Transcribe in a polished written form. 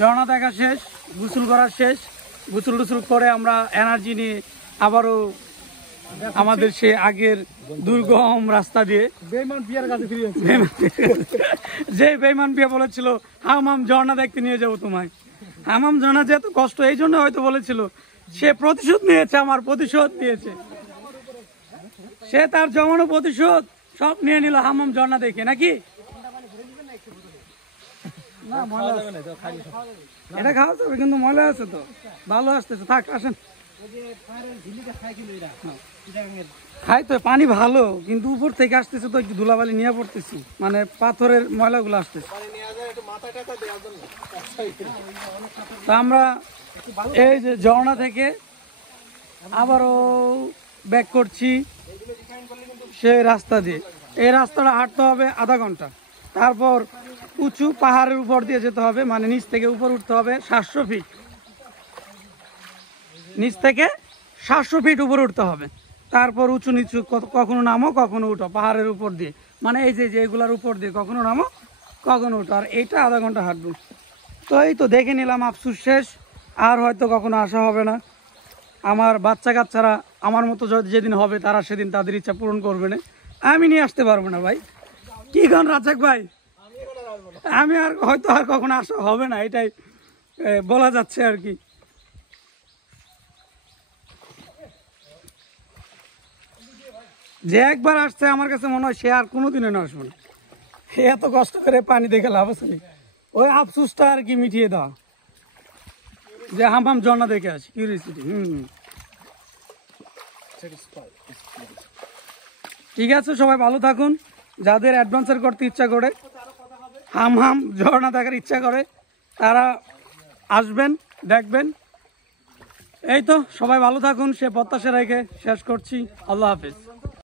ঝর্ণা দেখা শেষ, গোসল করা শেষ। গোসল টোসল করে আমরা এনার্জি নিয়ে আবারও আমাদের সে আগের দুর্গম রাস্তা দিয়ে বেঈমান বিয়ার কাছে ফিরে যাচ্ছে। যে বেঈমান বিয়া বলেছিল হামাম ঝর্ণা দেখতে নিয়ে যাবো তোমায়, হামাম ঝর্ণা যে এত কষ্ট এই জন্য হয়তো বলেছিল, সে প্রতিশোধ নিয়েছে, আমার প্রতিশোধ নিয়েছে, সে তার জমানো প্রতিশোধ সব নিয়ে নিল হামাম ঝর্ণা দেখে নাকি। না এটা খাওয়া যাবে কিন্তু ময়লা আছে তো, ভালো আসতেছে, থাক আসেন খাই তো। পানি ভালো কিন্তু উপর থেকে আসতেছে তো একটু ধুলাবালি নিয়ে পড়তেছি, মানে পাথরের ময়লাগুলো আসতেছে। তা আমরা এই যে ঝর্ণা থেকে আবারও ব্যাক করছি সেই রাস্তা দিয়ে। এই রাস্তাটা হাঁটতে হবে আধা ঘন্টা, তারপর উঁচু পাহাড়ের উপর দিয়ে যেতে হবে, মানে নিচ থেকে উপর উঠতে হবে 700 ফিট, নিচ থেকে 700 ফিট উপরে উঠতে হবে। তারপর উঁচু নিচু কখনো নামো কখনো উঠো পাহাড়ের উপর দিয়ে, মানে এই যে এগুলার উপর দিয়ে কখনো নামো কখনো উঠো। আর এইটা আধা ঘন্টা হাঁটবো। তো এই তো দেখে নিলাম, আফসোস শেষ, আর হয়তো কখনো আসা হবে না। আমার বাচ্চা কাচ্চারা আমার মতো যেদিন হবে তারা সেদিন তাদের ইচ্ছা পূরণ করবে না, আমি নিয়ে আসতে পারবো না ভাই। কি গান রাজাক ভাই, আমি আর হয়তো আর কখনো আসা হবে না, এটাই বলা যাচ্ছে আর কি। যে একবার আসছে আমার কাছে মনে হয় সে আর কোনোদিনও না আসবে না। এত কষ্ট করে পানি দেখে লাভ আছে, ওই আফসোসটা আর কি মিটিয়ে দাও যে হামাম ঝর্ণা দেখে আসি, কিউরিয়াসিটি। ঠিক আছে, সবাই ভালো থাকুন। যাদের অ্যাডভেঞ্চার করতে ইচ্ছা করে, হাম ঝর্ণা দেখার ইচ্ছা করে, তারা আসবেন, দেখবেন। এই তো সবাই ভালো থাকুন, সে প্রত্যাশা রেখে শেষ করছি। আল্লাহ হাফেজ।